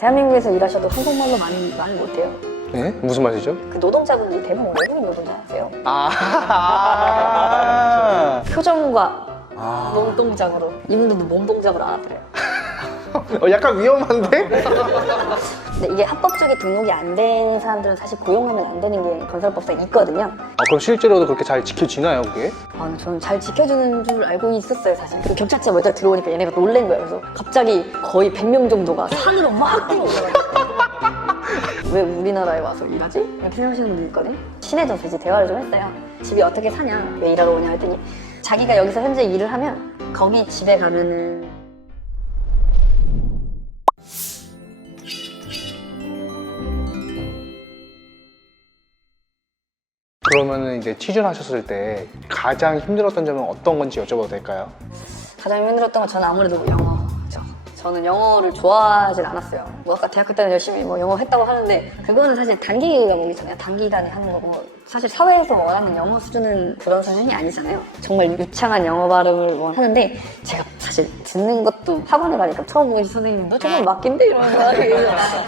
대한민국에서 일하셔도 한국말로 많이 말 못해요. 네? 무슨 말이죠? 그 노동자분들이 대부분 외국인 노동자세요. 표정과 몸동작으로 이분들도 몸동작으로 알아들어요. 약간 위험한데? 근데 이게 합법적인 등록이 안 된 사람들은 사실 고용하면 안 되는 게 건설법상에 있거든요. 그럼 실제로도 그렇게 잘 지켜지나요, 그게? 저는 잘 지켜주는 줄 알고 있었어요, 사실. 그리고 경찰차 먼저 들어오니까 얘네가 놀란 거예요. 그래서 갑자기 거의 100명 정도가 산으로 막 뛰어오더라고요. 왜 우리나라에 와서 일하지? 이렇게 생각하시는 분들 있거든요. 시내에서 이제 대화를 좀 했어요. 집이 어떻게 사냐, 왜 일하러 오냐 했더니 자기가 여기서 현재 일을 하면 거기 집에 가면은 그러면은 이제 취준하셨을 때 가장 힘들었던 점은 어떤 건지 여쭤봐도 될까요? 가장 힘들었던 건 저는 아무래도 영어죠. 저는 영어를 좋아하진 않았어요. 뭐 아까 대학교 때는 열심히 뭐 영어 했다고 하는데 그거는 사실 단기 과목이잖아요. 단기간에 하는 거고 사실 사회에서 원하는 영어 수준은 그런 수준이 아니잖아요. 정말 유창한 영어 발음을 하는데 제가 사실 듣는 것도 학원에 가니까 처음 보신 선생님이 너 정말 맞긴데? 이러는 거예요.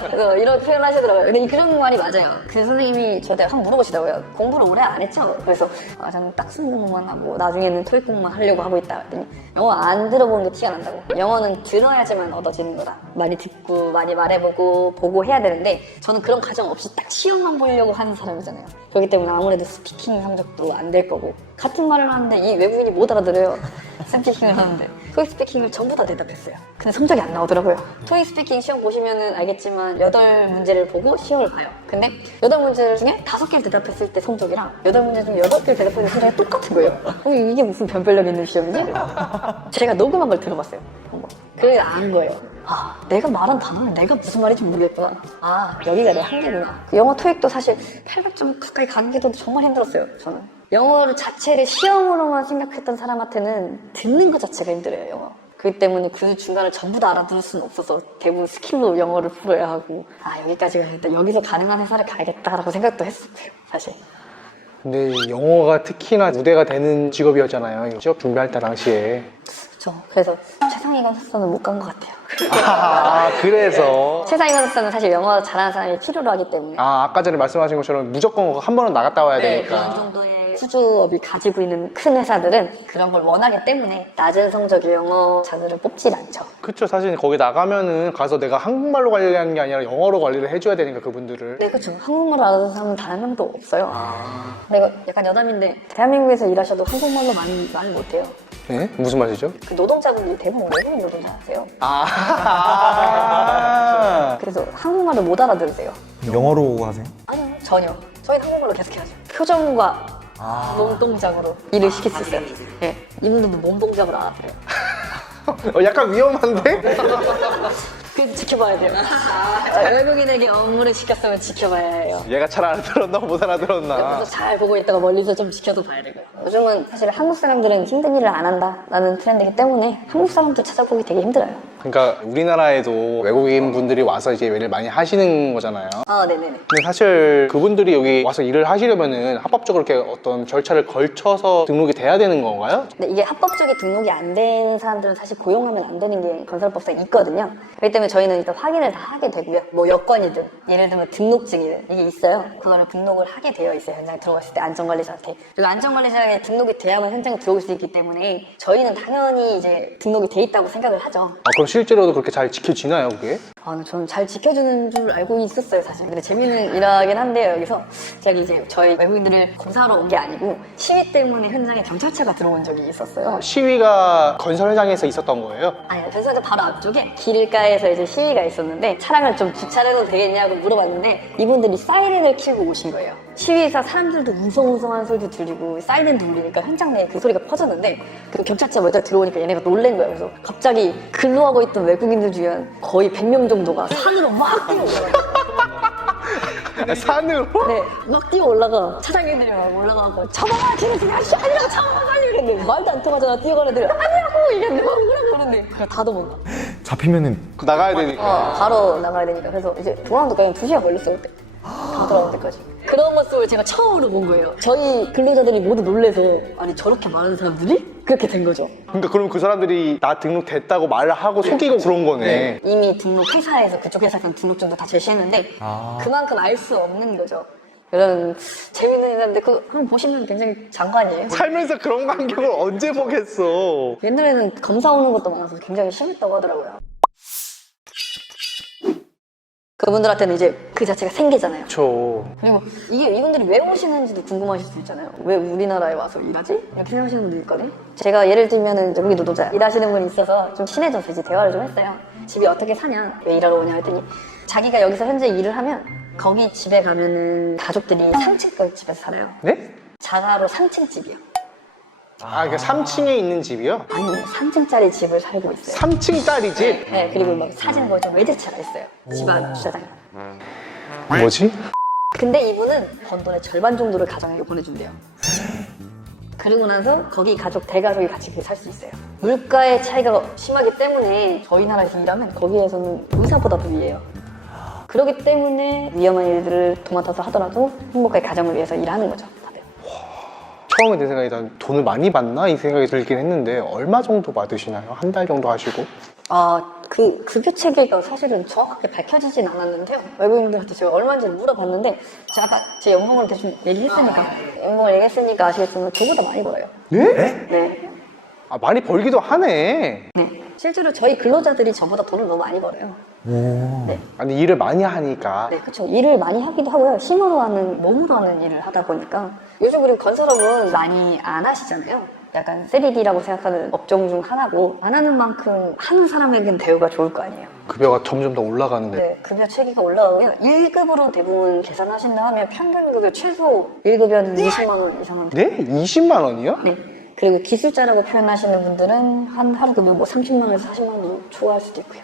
그래서 이런 표현 하시더라고요. 근데 그런 말이 맞아요. 그 선생님이 저한테 한번 물어보시더라고요. 공부를 오래 안 했죠? 그래서 저는 딱 수능 공부만 하고 나중에는 토익 공부만 하려고 하고 있다 그랬더니 영어 안 들어보는 게 티가 난다고. 영어는 들어야지만 얻어지는 거다. 많이 듣고 많이 말해보고 보고 해야 되는데 저는 그런 과정 없이 딱 시험만 보려고 하는 사람이잖아요. 그렇기 때문에 아무래도 스피킹 성적도 안 될 거고 같은 말을 하는데 이 외국인이 못 알아들어요. 스피킹을 하는데 토익 스피킹을 전부 다 대답했어요. 근데 성적이 안 나오더라고요. 토익 스피킹 시험 보시면은 알겠지만 8문제를 보고 시험을 봐요. 근데 8문제 중에 5개를 대답했을 때 성적이랑 8문제 중에 8개를 대답했을 때 성적이 똑같은 거예요. 그럼 이게 무슨 변별력 있는 시험이지? 제가 녹음한 걸 들어봤어요. 그래서 안 거예요. 내가 말한 단어는 내가 무슨 말인지 모르겠구나. 여기가 내 한계구나. 영어 토익도 사실 800점 가까이 가는 게 정말 힘들었어요, 저는. 영어를 자체를 시험으로만 생각했던 사람한테는 듣는 것 자체가 힘들어요, 영어. 그렇기 때문에 그 중간을 전부 다 알아들을 수는 없어서 대부분 스킬로 영어를 풀어야 하고 여기까지 가야겠다, 여기서 가능한 회사를 가야겠다라고 생각도 했었고요, 사실. 근데 영어가 특히나 우대가 되는 직업이었잖아요. 취업 준비할 때 당시에. 그렇죠. 그래서 최상위권에서는 못 간 것 같아요. 그래서 최상위권에서는 사실 영어 잘하는 사람이 필요로 하기 때문에 아까 전에 말씀하신 것처럼 무조건 한 번은 나갔다 와야 그런 되니까. 정도의 수주업이 가지고 있는 큰 회사들은 그런 걸 원하기 때문에 낮은 성적의 영어자들을 뽑질 않죠. 그쵸. 사실 거기 나가면은 가서 내가 한국말로 관리하는 게 아니라 영어로 관리를 해줘야 되니까 그분들을. 네, 그렇죠. 한국말 알아듣는 사람은 단 한 명도 없어요. 근데 이거 약간 여담인데 대한민국에서 일하셔도 한국말로 많이 말 못해요. 네? 무슨 말이죠? 그 노동자분들이 대부분 외국인 노동자세요. 그래서 한국말을 못 알아들으세요. 영어로 하세요? 아니요, 전혀. 저희는 한국말로 계속 해야죠. 표정과 몸동작으로 일을 시킬 수 있어요. 네, 이분들도 몸동작으로 알아들어요. 약간 위험한데? 그래서 지켜봐야 돼요. 외국인에게 업무를 시켰으면 지켜봐야 해요. 얘가 잘 알아들었나 못 알아들었나. 옆에서 잘 보고 있다가 멀리서 좀 지켜도 봐야 되고요. 요즘은 사실 한국 사람들은 힘든 일을 안 한다라는 트렌드이기 때문에 한국 사람들 찾아보기 되게 힘들어요. 그러니까 우리나라에도 외국인 분들이 와서 이제 일을 많이 하시는 거잖아요. 네네네. 근데 사실 그분들이 여기 와서 일을 하시려면은 합법적으로 이렇게 어떤 절차를 걸쳐서 등록이 돼야 되는 건가요? 근데 이게 합법적인 등록이 안 된 사람들은 사실 고용하면 안 되는 게 건설법상에 있거든요. 그렇기 때문에 저희는 일단 확인을 다 하게 되고요. 뭐 여권이든 예를 들면 등록증이든 이게 있어요. 그거를 등록을 하게 되어 있어요. 현장에 들어갔을 때 안전관리사한테. 그리고 안전관리사에 등록이 돼야만 현장에 들어올 수 있기 때문에 저희는 당연히 이제 등록이 돼 있다고 생각을 하죠. 그럼 실제로도 그렇게 잘 지켜지나요, 그게? 저는 잘 지켜주는 줄 알고 있었어요, 사실. 근데 재밌는 일하긴 한데요, 여기서. 제가 이제 저희 외국인들을 검사하러 온 게 아니고 시위 때문에 현장에 경찰차가 들어온 적이 있었어요. 시위가 건설 현장에서 있었던 거예요? 아니요, 경찰차 바로 앞쪽에 길가에서 이제 시위가 있었는데 차량을 좀 주차해도 되겠냐고 물어봤는데 이분들이 사이렌을 켜고 오신 거예요. 시위에서 사람들도 웅성웅성한 소리도 들리고 사이렌도 울리니까 현장 내에 그 소리가 퍼졌는데 그 경찰차 먼저 들어오니까 얘네가 놀란 거예요. 그래서 갑자기 근로하고 있던 외국인들 중에 거의 100명 정도가 산으로 막 뛰어올라가요. 산으로? 네, 막 뛰어 올라가. 차장님들이 막 올라가고 잡아라! 걔네들이 아저씨 아니라고 잡아라! 빨리 이랬는데 말도 안 통하잖아. 뛰어가는 애들이 아니라고! 이랬는데 막 오라고 그러는데 그냥 다 도망가. 잡히면은 나가야 되니까. 바로 나가야 되니까. 그래서 이제 돌아오는데 그냥 2시간 걸렸어요. 그때. 다 돌아오는 데까지. 그런 모습을 제가 처음으로 본 거예요. 저희 근로자들이 모두 놀래서 아니 저렇게 많은 사람들이 그렇게 된 거죠. 그러니까 그럼 그 사람들이 나 등록됐다고 말을 하고 속이고 그런 거네. 이미 등록 회사에서 그쪽 회사에서 등록증도 다 제시했는데 그만큼 알 수 없는 거죠. 이런 재밌는 일인데 그거 한번 보시면 굉장히 장관이에요. 살면서 그런 광경을 언제 보겠어. 옛날에는 검사 오는 것도 많아서 굉장히 심했다고 하더라고요. 그분들한테는 이제 그 자체가 생계잖아요. 그렇죠. 그리고 이게 이분들이 왜 오시는지도 궁금하실 수 있잖아요. 왜 우리나라에 와서 일하지? 이렇게 생각하시는 분들 있거든요. 제가 예를 들면은 여기 노동자 일하시는 분이 있어서 좀 친해져서 이제 대화를 좀 했어요. 집이 어떻게 사냐? 왜 일하러 오냐 했더니 자기가 여기서 현재 일을 하면 거기 집에 가면은 가족들이 3층 집에서 살아요. 네? 자가로 3층 집이요. 아, 그러니까 3층에 있는 집이요? 아니 3층짜리 집을 살고 있어요. 3층짜리 집? 네, 그리고 막 사진 보여주면 외제차가 있어요. 집 안 주차장에. 뭐지? 근데 이분은 번 돈의 절반 정도를 가정에게 보내준대요. 그러고 나서 거기 가족 대가족이 같이 살 수 있어요. 물가의 차이가 심하기 때문에 저희 나라에서 일하면 거기에서는 의사보다도 위해요. 그렇기 때문에 위험한 일들을 도맡아서 하더라도 행복하게 가정을 위해서 일하는 거죠, 다들. 처음에 내 생각에 난 돈을 많이 받나? 이 생각이 들긴 했는데 얼마 정도 받으시나요? 한 달 정도 하시고? 그 급여 체계가 사실은 정확하게 밝혀지진 않았는데요. 외국인들한테 제가 얼마인지를 물어봤는데 제가 아까 제 연봉을 대충 얘기했으니까 아시겠지만 저보다 많이 벌어요. 네? 네. 아, 많이 벌기도 하네. 네. 실제로 저희 근로자들이 저보다 돈을 너무 많이 벌어요. 네. 아니, 일을 많이 하니까. 네, 그렇죠. 일을 많이 하기도 하고요. 힘으로 하는, 몸으로 하는 일을 하다 보니까 요즘 그리고 건설업은 많이 안 하시잖아요. 약간 3D라고 생각하는 업종 중 하나고 안 하는 만큼 하는 사람에겐 대우가 좋을 거 아니에요. 급여가 점점 더 올라가는데. 네, 급여 체계가 올라가고요. 1급으로 대부분 계산하신다 하면 평균 급여 최소 1급여는 20만 원 이상은 네? 20만 원이요? 네. 그리고 기술자라고 표현하시는 분들은 한 하루 급여 뭐 30만 원에서 40만 원 초과할 수도 있고요.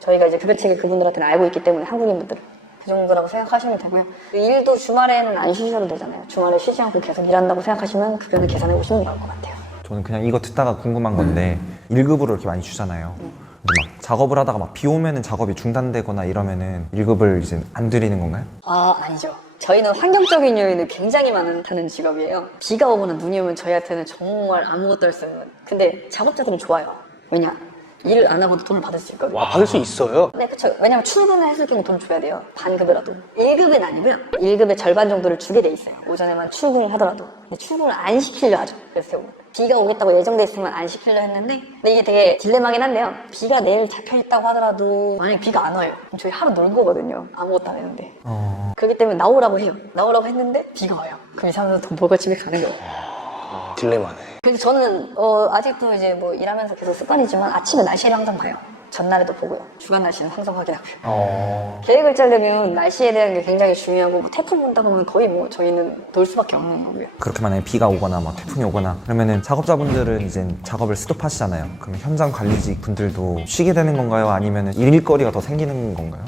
저희가 이제 급여 체계 그분들한테는 알고 있기 때문에 한국인 분들은 그 정도라고 생각하시면 되고요. 일도 주말에는 안 쉬셔도 되잖아요. 주말에 쉬지 않고 계속 일한다고 생각하시면 급여는 계산해 보시면 나올 것 같아요. 저는 그냥 이거 듣다가 궁금한 건데 1급으로 이렇게 많이 주잖아요. 근데 막 작업을 하다가 막 비 오면은 작업이 중단되거나 이러면은 1급을 이제 안 드리는 건가요? 아니죠. 저희는 환경적인 요인이 굉장히 많다는 직업이에요. 비가 오거나 눈이 오면 저희한테는 정말 아무것도 할 수 없는. 근데 작업자들은 좋아요. 왜냐? 일을 안 하고도 돈을 받을 수 있거든요. 와, 받을 수 있어요? 네, 그쵸. 왜냐면 출근을 했을 경우 돈 줘야 돼요. 반급여라도. 1급은 아니고요. 1급의 절반 정도를 주게 돼 있어요. 오전에만 출근을 하더라도. 근데 출근을 안 시키려 하죠. 그래서 비가 오겠다고 예정돼 있으면 안 시키려 했는데 근데 이게 되게 딜레마긴 한데요. 비가 내일 잡혀있다고 하더라도 만약에 비가 안 와요. 그럼 저희 하루 놀고 오거든요. 아무것도 안 했는데. 그렇기 때문에 나오라고 해요. 나오라고 했는데 비가 와요. 그럼 이 사람은 돈 벌고 집에 가는 거예요. 딜레마네. 그래서 저는 아직도 이제 뭐 일하면서 계속 습관이지만 아침에 날씨를 항상 봐요. 전날에도 보고요. 주간 날씨는 항상 확인하고요. 계획을 짜려면 날씨에 대한 게 굉장히 중요하고 뭐 태풍 온다 보면 거의 뭐 저희는 놀 수밖에 없는 거고요. 그렇게 만약에 비가 오거나 막 태풍이 오거나 그러면은 작업자분들은 이제 작업을 스톱하시잖아요. 그럼 현장 관리직 분들도 쉬게 되는 건가요? 아니면은 일거리가 더 생기는 건가요?